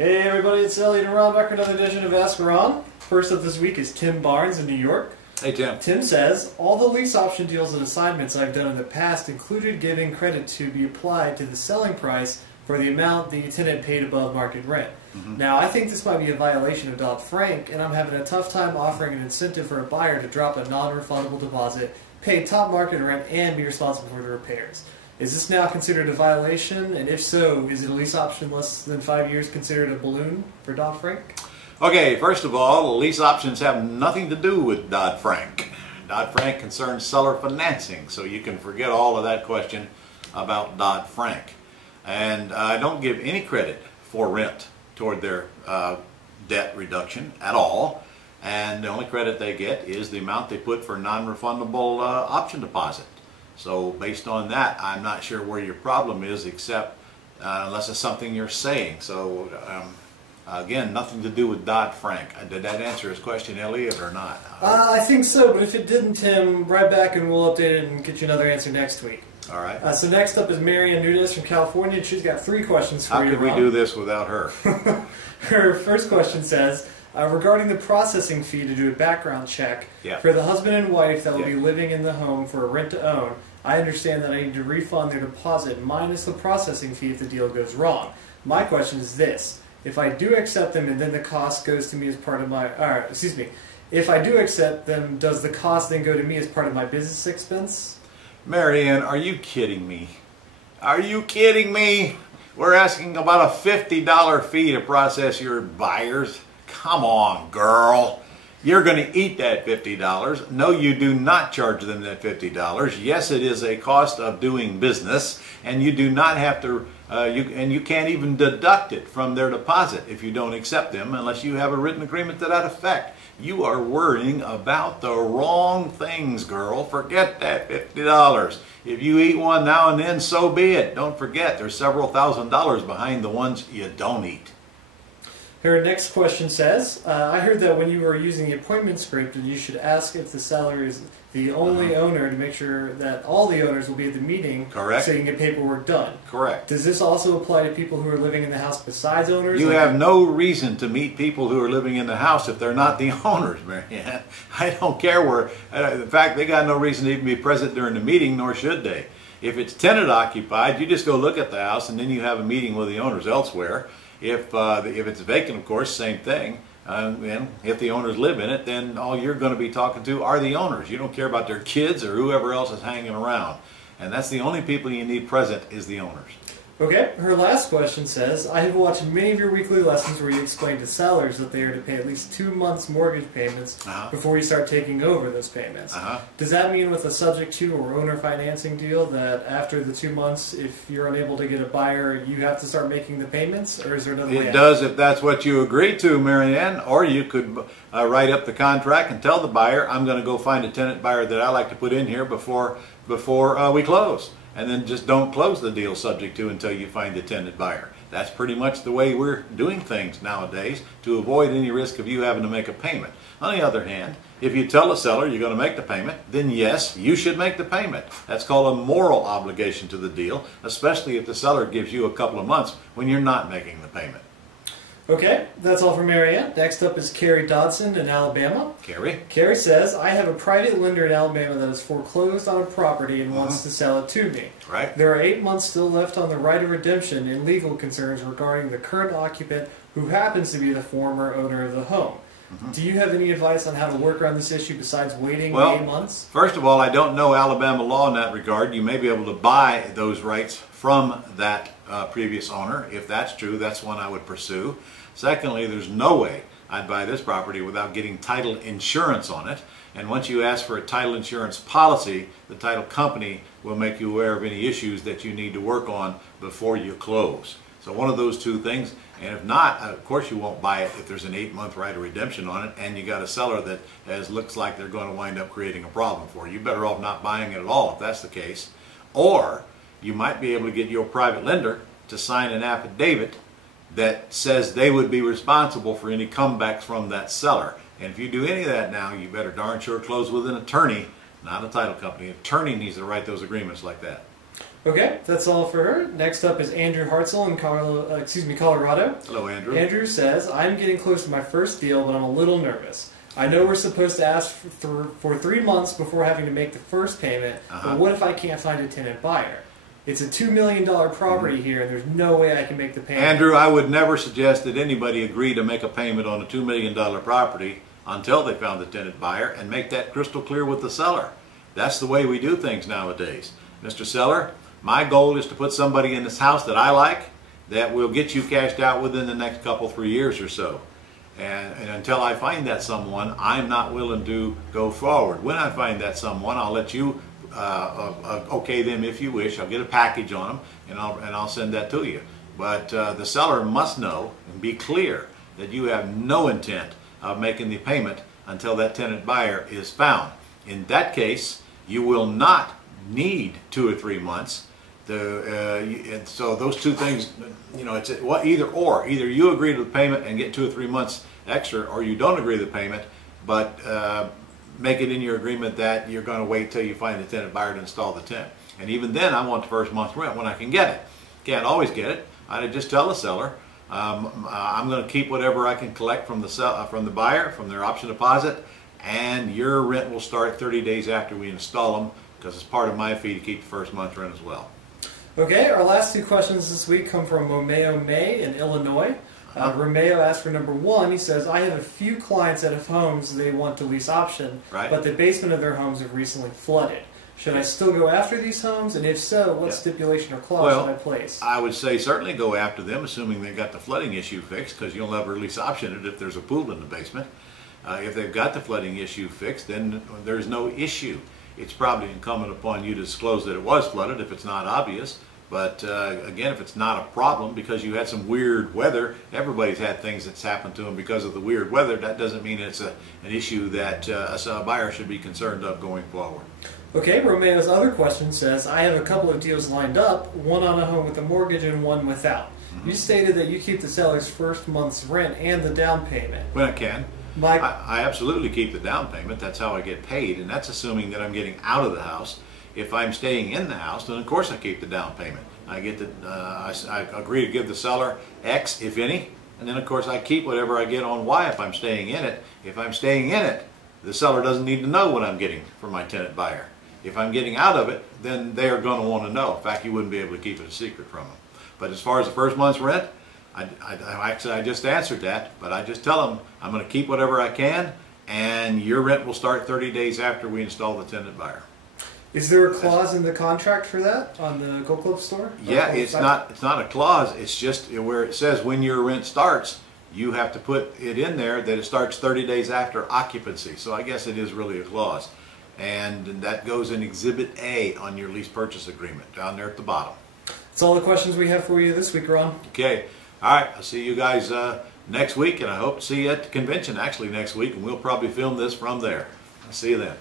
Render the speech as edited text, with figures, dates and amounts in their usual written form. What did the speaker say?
Hey everybody, it's Elliot and Ron back for another edition of Ask Ron. First up this week is Tim Barnes in New York. Hey Tim. Tim says, all the lease option deals and assignments I've done in the past included giving credit to be applied to the selling price for the amount the tenant paid above market rent. Now, I think this might be a violation of Dodd-Frank, and I'm having a tough time offering an incentive for a buyer to drop a non-refundable deposit, pay top market rent, and be responsible for the repairs. Is this now considered a violation? And if so, is it a lease option less than 5 years considered a balloon for Dodd-Frank? Okay, first of all, lease options have nothing to do with Dodd-Frank. Dodd-Frank concerns seller financing, so you can forget all of that question about Dodd-Frank. And I don't give any credit for rent toward their debt reduction at all. And the only credit they get is the amount they put for non-refundable option deposit. So based on that, I'm not sure where your problem is, except unless it's something you're saying. So again, nothing to do with Dodd-Frank. Did that answer his question, Elliot, or not? I think so, but if it didn't, Tim, right back and we'll update it and get you another answer next week. All right. So next up is Marianne Nunez from California, and she's got 3 questions for you, How could we do this without her? Her first question says, regarding the processing fee to do a background check for the husband and wife that will be living in the home for a rent-to-own, I understand that I need to refund their deposit minus the processing fee if the deal goes wrong. My question is this: if I do accept them and then the cost goes to me as part of my, if I do accept them, does the cost then go to me as part of my business expense? Marianne, are you kidding me? Are you kidding me? We're asking about a $50 fee to process your buyers? Come on, girl. You're going to eat that $50. No, you do not charge them that $50. Yes, it is a cost of doing business, and you do not have to, you can't even deduct it from their deposit if you don't accept them unless you have a written agreement to that effect. You are worrying about the wrong things, girl. Forget that $50. If you eat one now and then, so be it. Don't forget, there's several $1,000s behind the ones you don't eat. Her next question says, I heard that when you were using the appointment script, you should ask if the seller is the only owner to make sure that all the owners will be at the meeting. Correct. So you can get paperwork done. Correct. Does this also apply to people who are living in the house besides owners? You have no reason to meet people who are living in the house if they're not the owners, Marianne. I don't care where. In fact, they got no reason to even be present during the meeting, nor should they. If it's tenant occupied, you just go look at the house and then you have a meeting with the owners elsewhere. If it's vacant, of course, same thing. And if the owners live in it, then all you're going to be talking to are the owners. You don't care about their kids or whoever else is hanging around. And that's the only people you need present is the owners. Okay, her last question says, I have watched many of your weekly lessons where you explain to sellers that they are to pay at least 2 months mortgage payments before you start taking over those payments. Does that mean with a subject to or owner financing deal that after the 2 months, if you're unable to get a buyer, you have to start making the payments? Or is there another way out? It does if that's what you agree to, Marianne. Or you could write up the contract and tell the buyer, I'm going to go find a tenant buyer that I like to put in here before we close. And then just don't close the deal subject to until you find the tenant buyer. That's pretty much the way we're doing things nowadays to avoid any risk of you having to make a payment. On the other hand, if you tell the seller you're going to make the payment, then yes, you should make the payment. That's called a moral obligation to the deal, especially if the seller gives you a couple of months when you're not making the payment. Okay, that's all from Marianne. Next up is Carrie Dodson in Alabama. Carrie says, I have a private lender in Alabama that has foreclosed on a property and wants to sell it to me. Right. There are 8 months still left on the right of redemption and legal concerns regarding the current occupant who happens to be the former owner of the home. Do you have any advice on how to work around this issue besides waiting 8 months? First of all, I don't know Alabama law in that regard. You may be able to buy those rights from that previous owner. If that's true, that's one I would pursue. Secondly, there's no way I'd buy this property without getting title insurance on it. And once you ask for a title insurance policy, the title company will make you aware of any issues that you need to work on before you close. So one of those 2 things. And if not, of course you won't buy it if there's an 8-month right of redemption on it and you got a seller that looks like they're going to wind up creating a problem for you. You're better off not buying it at all if that's the case. Or you might be able to get your private lender to sign an affidavit that says they would be responsible for any comebacks from that seller. And if you do any of that now, you better darn sure close with an attorney, not a title company. An attorney needs to write those agreements like that. Okay, that's all for her. Next up is Andrew Hartzell in Colorado. Hello, Andrew. Andrew says, I'm getting close to my first deal, but I'm a little nervous. I know we're supposed to ask for 3 months before having to make the first payment, but what if I can't find a tenant buyer? It's a $2 million property here, and there's no way I can make the payment. Andrew, I would never suggest that anybody agree to make a payment on a $2 million property until they found a tenant buyer, and make that crystal clear with the seller. That's the way we do things nowadays. Mr. Seller, my goal is to put somebody in this house that I like that will get you cashed out within the next couple, 3 years or so. And until I find that someone, I'm not willing to go forward. When I find that someone, I'll let you okay them if you wish. I'll get a package on them, and I'll send that to you. But the seller must know and be clear that you have no intent of making the payment until that tenant buyer is found. In that case, you will not need 2 or 3 months. So those two things, you know, it's either or. Either you agree to the payment and get 2 or 3 months extra, or you don't agree to the payment, but make it in your agreement that you're going to wait till you find the tenant buyer to install the tent. And even then, I want the first month's rent when I can get it. Can't always get it. I'd just tell the seller, I'm going to keep whatever I can collect from the buyer, from their option deposit, and your rent will start 30 days after we install them, because it's part of my fee to keep the first month's rent as well. Okay, our last 2 questions this week come from Romeo May in Illinois. Romeo asked for number 1. He says, I have a few clients that have homes they want to lease option, but the basement of their homes have recently flooded. Should I still go after these homes? And if so, what stipulation or clause should I place? I would say certainly go after them, assuming they've got the flooding issue fixed, because you'll never lease option it if there's a pool in the basement. If they've got the flooding issue fixed, then there's no issue. It's probably incumbent upon you to disclose that it was flooded if it's not obvious. But again, if it's not a problem because you had some weird weather, everybody's had things that's happened to them because of the weird weather. That doesn't mean it's an issue that a buyer should be concerned of going forward. Okay, Romeo's other question says, I have a couple of deals lined up, one on a home with a mortgage and one without. You stated that you keep the seller's first month's rent and the down payment. When I can. I absolutely keep the down payment. That's how I get paid, and that's assuming that I'm getting out of the house. If I'm staying in the house, then of course I keep the down payment. I get I agree to give the seller X, if any, and then of course I keep whatever I get on Y if I'm staying in it. If I'm staying in it, the seller doesn't need to know what I'm getting from my tenant buyer. If I'm getting out of it, then they are going to want to know. In fact, you wouldn't be able to keep it a secret from them. But as far as the first month's rent, I just answered that, but I just tell them I'm going to keep whatever I can, and your rent will start 30 days after we install the tenant buyer. Is there a clause in the contract for that on the Go Club store? Yeah, it's not a clause. It's just where it says when your rent starts, you have to put it in there that it starts 30 days after occupancy. So I guess it is really a clause. And that goes in Exhibit A on your lease purchase agreement down there at the bottom. That's all the questions we have for you this week, Ron. Okay. All right. I'll see you guys next week, and I hope to see you at the convention actually next week, and we'll probably film this from there. I'll see you then.